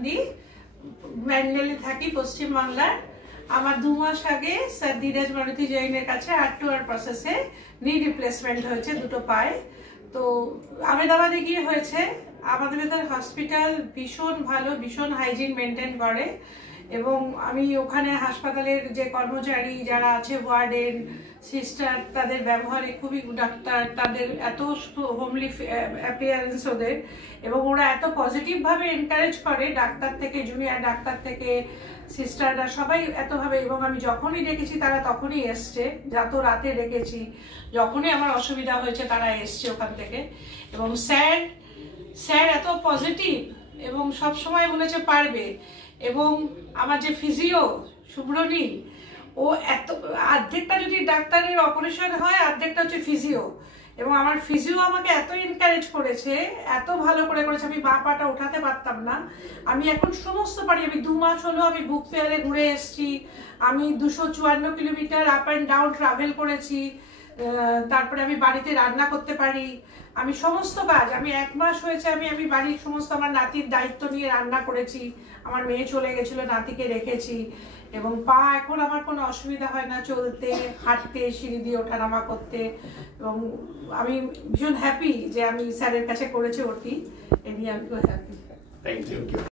নন্দী, ম্যান্ডেলে থাকি পশ্চিমবাংলার। আমার 2 মাস আগে স্যার ধীরাজ মারুতি জৈনের কাছে R2R প্রসেসে নি রিপ্লেসমেন্ট হয়েছে দুটো পায়ে। তো আহমেদাবাদে গিয়ে হয়েছে। আমাদের এখানে হসপিটাল ভীষণ ভালো, ভীষণ হাইজিন মেনটেন করে, এবং আমি ওখানে হাসপাতালের যে কর্মচারী যারা আছে, ওয়ার্ডেন, সিস্টার, তাদের ব্যবহারে খুবই, ডাক্তার, তাদের এত হোমলি অ্যাপিয়ারেন্স ওদের, এবং ওরা এত পজিটিভভাবে এনকারেজ করে, ডাক্তার থেকে, জুনিয়র ডাক্তার থেকে সিস্টাররা সবাই এতভাবে। এবং আমি যখনই ডেকেছি তারা তখনই এসছে, যত রাতে ডেকেছি, যখনই আমার অসুবিধা হয়েছে তারা এসছে ওখান থেকে। এবং স্যার এত পজিটিভ, এবং সব সময় বলেছে পারবে। এবং আমার যে ফিজিও শুভ্রনীল, ও এত, অর্ধেকটা যদি ডাক্তারের অপারেশন হয়, অর্ধেকটা হচ্ছে ফিজিও। এবং আমার ফিজিও আমাকে এত এনকারেজ করেছে, এত ভালো করে করেছে, আমি বাঁ পাটা উঠাতে পারতাম না, আমি এখন সমস্ত পারি। আমি 2 মাস হলো আমি বুক ফেয়ারে ঘুরে এসেছি, আমি 254 kilometre up and down travel করেছি, তারপরে আমি বাড়িতে রান্না করতে পারি, আমি সমস্ত কাজ, আমি 1 মাস হয়েছে আমি বাড়ির সমস্ত, আমার নাতির দায়িত্ব নিয়ে রান্না করেছি, আমার মেয়ে চলে গেছিলো, নাতিকে রেখেছি। এবং পা এখন আমার কোনো অসুবিধা হয় না, চলতে, হাঁটতে, সিঁড়ি দিয়ে ওঠানামা করতে। এবং আমি ভীষণ হ্যাপি যে আমি স্যারের কাছে করেছি ওটি, এ নিয়ে আমি হ্যাপি। Thank you.